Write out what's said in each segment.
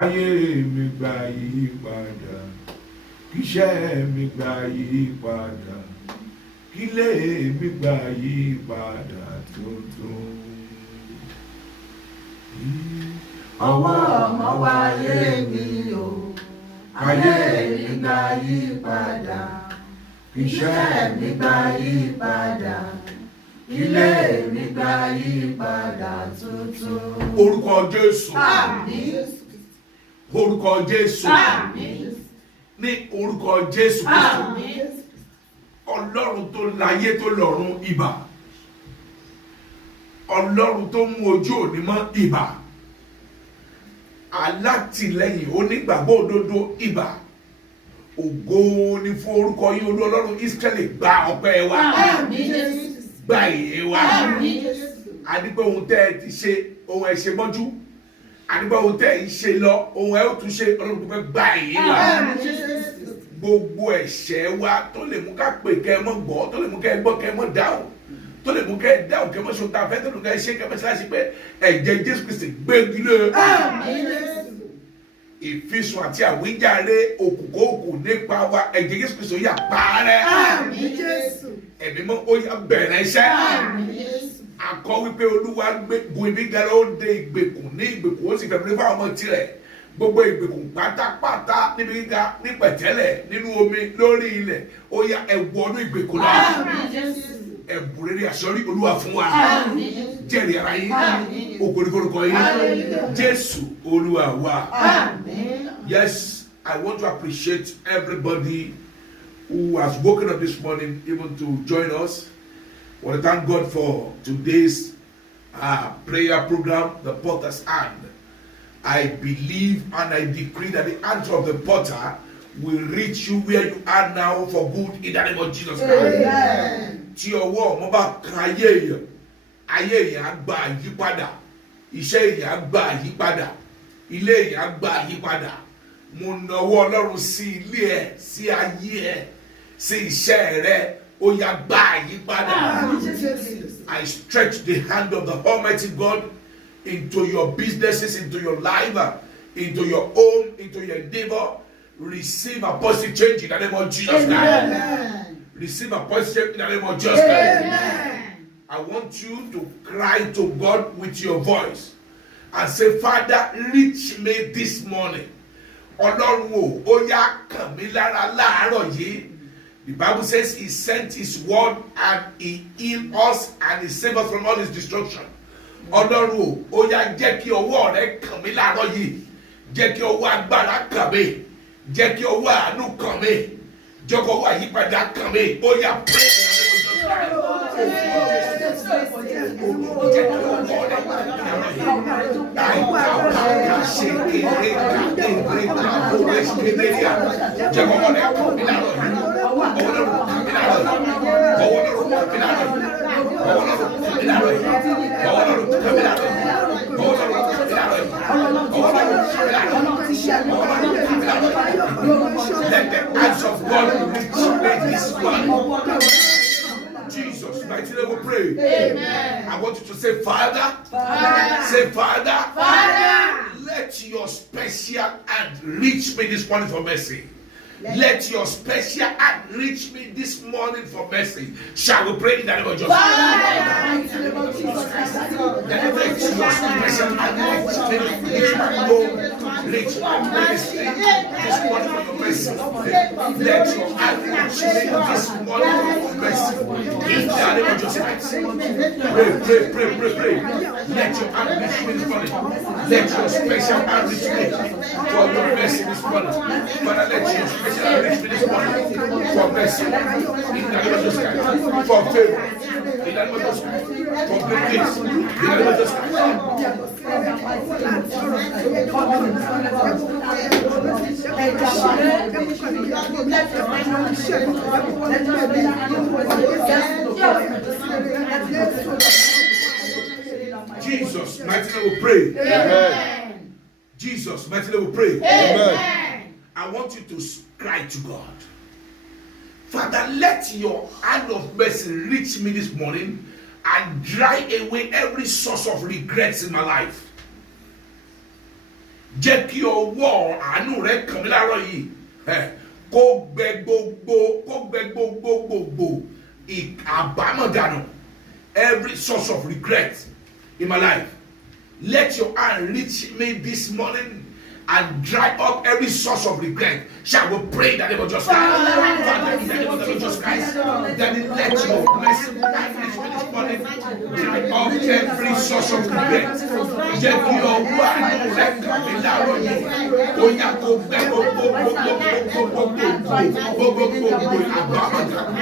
ayé mi gba yípadà, kíṣẹ́ mi gba yípadà, kílé mi gba yípadà tuntun. Ọwọ́ ọmọ wáyé mi o, ayé mi gba yípadà, kíṣẹ́ mi gba yípadà, ilé mi gba yípadà tuntun. Orúkọ Jésù. Àmín. Orúkọ Jésù. Àmín. Ní orúkọ Jésù Kristi. Àmín. Ọlọ́run tó láyé tó lọ́run ìbà. Ọlọ́run tó mú ojú òní mọ́ ìbà. Alátìlẹ́yìn onígbàgbọ́ òdodo ìbà. Ògo ni fún orúkọ yín olú Ọlọ́run Ísírẹ́lì, gba ọpẹ́ wa. Àmín. Gba ìyìn wa. Àmín. Àdìpẹ́ ohun tẹ́ ẹ ti ṣe, ohun ẹ ṣe mọ́jú. Àdìpẹ́ ohun tẹ́ ẹ ń ṣe lọ, ohun ẹ ó tún ṣe, Ọlọ́run tó fẹ́ gba ìyìn wa. Gbogbo ẹ̀ṣẹ̀ wa tó lè mú ká pè kẹ́ ẹ mọ́ gbọ́, tó lè mú kẹ́ ẹ gbọ́ kẹ́ ẹ mọ́ dáhùn, tó lè mú kẹ́ ẹ dáhùn kẹ́ ẹ mọ́ ṣe ohun tá a fẹ́, tó lè mú kẹ́ ẹ ṣe kẹ́ ẹ mọ́ ṣe láti pé ẹ̀jẹ̀ Jésù Kristi gbégilé. Ìfisùn àti àwíjàre òkùnkùn nípa wa, ẹ̀jẹ̀ Jésù Kristi ó yá parẹ́. Ẹ̀mí mọ́ ó yá bẹ̀rẹ̀ iṣẹ́. Akọ wípé Olúwa gbé bu ibi gẹ́rẹ́ ó de ìgbèkùn ní ìgbèkùn ó sì fẹ́ fún àwọn ọmọ tirẹ̀. Gbogbo ìgbèkùn pátápátá níbi gíga ní pẹ̀tẹ́lẹ̀ nínú omi lórí ilẹ̀ ó yá ẹ̀wọ̀nú ìgbèkùn náà. Ẹ̀bùn rere àṣọrí Olúwa fún wa. Jẹ́rìí ara yín. Ògbónikorúkọ yín. Jésù Olúwa wa. Yes, I want to appreciate everybody who has woken up this morning even to join us. I want to thank God for today's prayer program, The Potter's Hand. I believe and I decree that the answer of the potter will reach you where you are now for good in the name of Jesus Christ. Tí ọwọ́ ọmọ bá kan ayé èèyàn á gba àyípadà, iṣẹ́ èèyàn á gba àyípadà, ilé èèyàn á gba àyípadà. Mo nawọ́ Ọlọ́run sí ilé ẹ̀, sí ayé ẹ̀, sí iṣẹ́ rẹ̀, ó yá gba àyípadà. I stretch the hand of the Almighty God into your businesses, into your life, into your home, into your endeavor. Receive a positive change in the name of Jesus Christ. Receive a positive change in the name of Jesus Christ. I want you to cry to God with your voice and say, Father, reach me this morning. Ọlọ́run o, ó yá kàn mí lára láàárọ̀ yìí. The Bible says he sent his word and he healed us and he saved us from all his destruction. Ọlọ́run o, ó yá jẹ́ kí ọwọ́ rẹ kàn mí láàárọ̀ yìí. Jẹ́ kí ọwọ́ agbára kàn mí. Jẹ́ kí ọwọ́ àánú kàn mí. Jẹ́ kí ọwọ́ àyípadà kàn mí. Ó yá pray in the name of Jesus Christ. Let the hands of God reach this one. Jesus, mighty name we pray. Amen. I want you to say, Father. Father. Say, Father. Father. Let your special hand reach me this morning for mercy. Let your special hand reach me this morning for mercy. Shall we pray in the name of Jesus? Father. Let your special hand reach my home, reach my ministry this morning for your mercy. Let your hand reach me this morning for mercy. In the name of Jesus Christ. Pray. Let your hand reach me this morning. Let your special hand reach me for your mercy this morning. Father, let your special hand reach me this morning for mercy. In the name of Jesus Christ. For favor. In the name of Jesus Christ. For good things. In the name of Jesus Christ. Jesus, mighty name we pray. Amen. Jesus, mighty name we pray. Amen. I want you to cry to God. Father, let your hand of mercy reach me this morning and dry away every source of regrets in my life. jẹ́ kí ọwọ́ àánú rẹ kàn mí láàárọ̀ yìí kó gbẹ gbogbo àbámọ̀ dànù, every source of regret in my life. Let your hand reach me this morning and dry up every source of regret. Shall we pray that they will just Father, in the name of the Lord Jesus Christ, that it let your mercy reach me this morning, dry up every source of regret. Jẹ́ kí ọwọ́ àánú rẹ kàn mí láàárọ̀ yìí, ó yá kó gbẹ gbogbo àbámọ̀ dànù.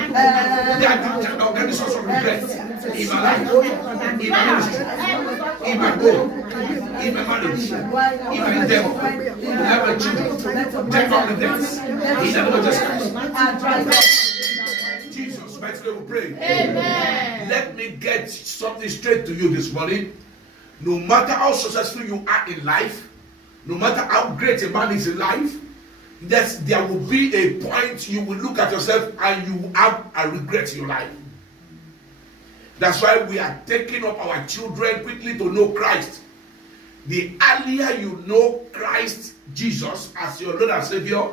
That dry up every source of regret in my life, in my ministry, in my home, in my marriage, in my endeavor, in my children. Take all the debts. In the name of Jesus. Jesus, mighty name we pray. Amen. Let me get something straight to you this morning. No matter how successful you are in life, no matter how great a man is in life, there will be a point you will look at yourself and you will have a regret in your life. That's why we are taking up our children quickly to know Christ. The earlier you know Christ Jesus as your Lord and Savior,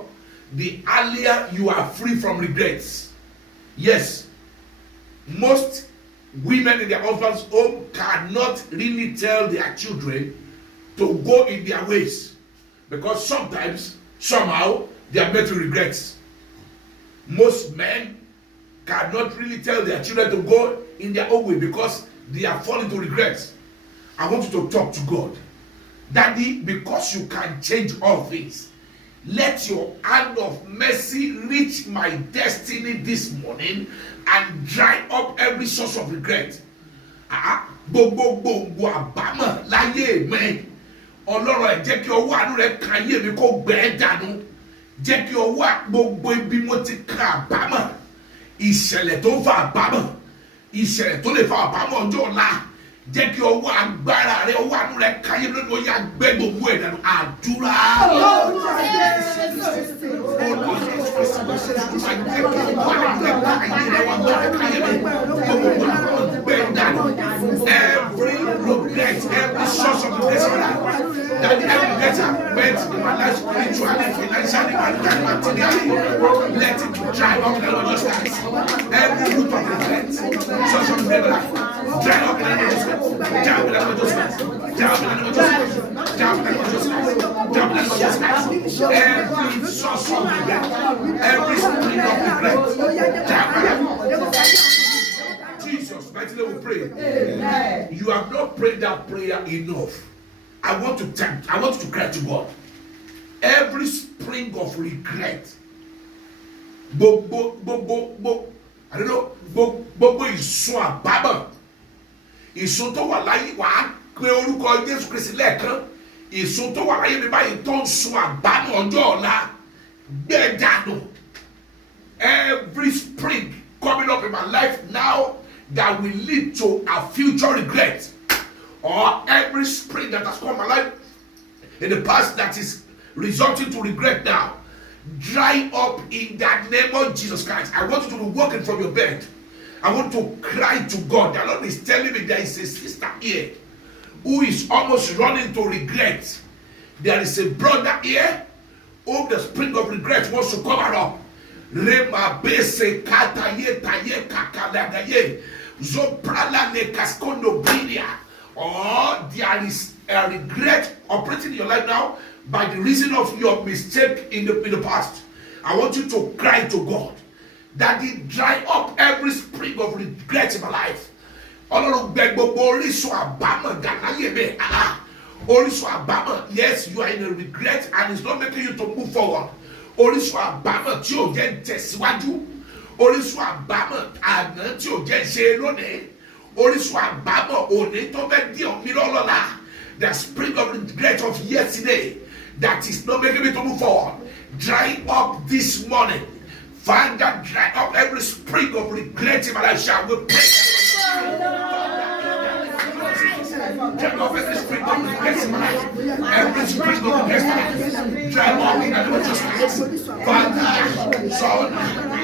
the earlier you are free from regrets. Yes, most women in their husband's home cannot really tell their children to go in their ways, because sometimes, somehow, they are met with regrets. Most men cannot really tell their children to go in their own way because they are falling to regrets. I want you to talk to God. Daddy, because you can change all things, let your hand of mercy reach my destiny this morning and dry up every source of regret. Gbogbo àbámọ̀ láyé mi. Ọlọ́run ẹ jẹ́ kí ọwọ́ àánú rẹ kan ayé mi kó gbẹ ẹ́ dànù. Jẹ́ kí ọwọ́ gbogbo ibi mo ti kan àbámọ̀. Ìṣẹ̀lẹ̀ tó ń fa àbámọ̀. Ìṣẹ̀lẹ̀ tó lè fa àbámọ̀ ọjọ́ ọ̀la. Jẹ́ kí ọwọ́ agbára rẹ, ọwọ́ àánú rẹ kan ayé mi lónìí, ó yá gbẹ gbogbo ẹ̀ dànù. Àdúrà. Every regret, every source of regret that the enemy gets went in my life spiritually, financially, and materially, let it dry up in the Lord Jesus Christ. Every root of regret, source of regret, dry up in the Lord Jesus Christ. Dry up in the Lord Jesus Christ. Dry up in the Lord Jesus Christ. Dry up in the Lord Jesus Christ. Dry up in the Lord Jesus Christ. Every source of regret, every spirit of regret, dry up in the Lord Jesus Christ. Jesus, mighty name we pray. Amen. You have not prayed that prayer enough. I want you to cry to God. Every spring of regret, I don't know, ìsun àbámọ̀, ìsun tó wà láyé wàá pé orúkọ Jésù Kristi lẹ́ẹ̀kan, ìsun tó wà láyé mi báyìí tó ń sun àbámọ̀ ọjọ́ ọ̀la gbẹ dànù. Every spring coming up in my life now that will lead to a future regret, or every spring that has come in my life in the past that is resulting to regret now, dry up in the name of Jesus Christ. I want you to be walking from your bed. I want to cry to God. The Lord is telling me there is a sister here who is almost running to regret. There is a brother here whom the spring of regret wants to cover up. Rema bese kataye taye kakalagaye zoprala ne kaskondo bridia. Or there is a regret operating in your life now by the reason of your mistake in the past. I want you to cry to God that He dry up every spring of regret in my life. Yes, you are in a regret and it's not making you to move forward. Orísun àbámọ̀ tí ò jẹ́ tẹ̀síwájú, orísun àbámọ̀ àná tí ò jẹ́ ṣe lónìí, orísun àbámọ̀ òní tó fẹ́ di ọ̀mí lọ́lọ́la, the spring of regret of yesterday that is not making me to move forward, dry up this morning. Father, dry up every spring of regret in my life. Shall we pray? Dry up every spring of regret in my life. Every spring of regret in my life. Dry up in the name of Jesus. Father, Son,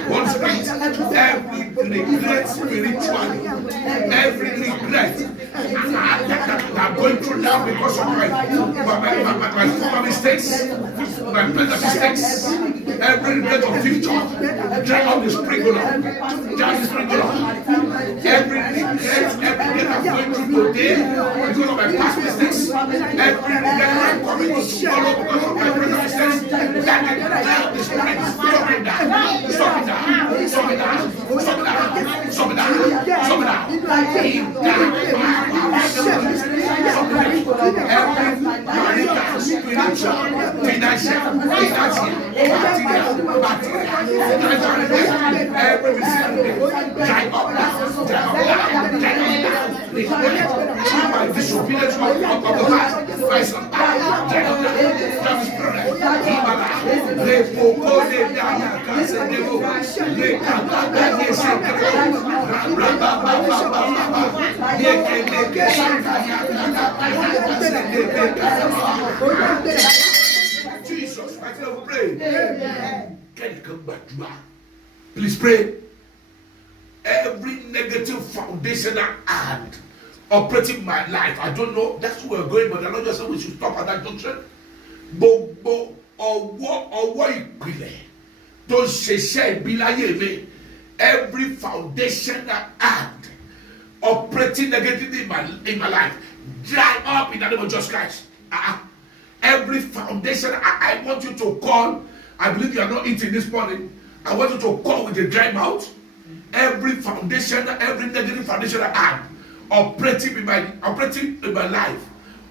Holy Spirit, every regret spiritually, every regret I'm going through now because of my former mistakes, my present mistakes, every regret of future, dry up the sprinkler, dry the sprinkler. Every regret I'm going through today because of my past mistakes, every regret I'm coming to tomorrow because of my present mistakes, that is dry up the sprinkler. Stop it down, stop it down, stop it down, stop it down, stop it down, stop it down. Every marital, spiritual, financial, every dry up, my disobedience of the heart, my son, Jesus, I tell you, pray. Can you come back to her? Please pray. Every negative foundational hand operating my life, I don't know, that's where we're going, but I'm not just saying we should stop at that junction. Gbogbo ọwọ́ ìpìlẹ̀ tó ṣiṣẹ́ ìbíláyé mi, every foundational hand operating negatively in my life, dry up in the name of Jesus Christ. Every foundation, I want you to call. I believe you are not eating this morning. I want you to call with a dry mouth. Every foundation, every negative foundation I have, operating in my life,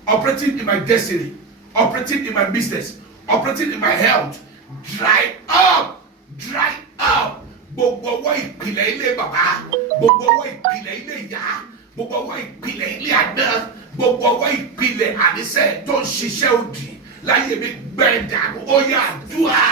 operating in my destiny, operating in my business, operating in my health, dry up, dry up. Gbogbo ọwọ́ ìpìlẹ̀ ilé bàbá, gbogbo ọwọ́ ìpìlẹ̀ ilé ìyá, gbogbo ọwọ́ ìpìlẹ̀ ilé àná, gbogbo ọwọ́ ìpìlẹ̀ àníṣe tó ń ṣiṣẹ́ òdì láyé mi gbẹ̀dà ó yá àdúrà.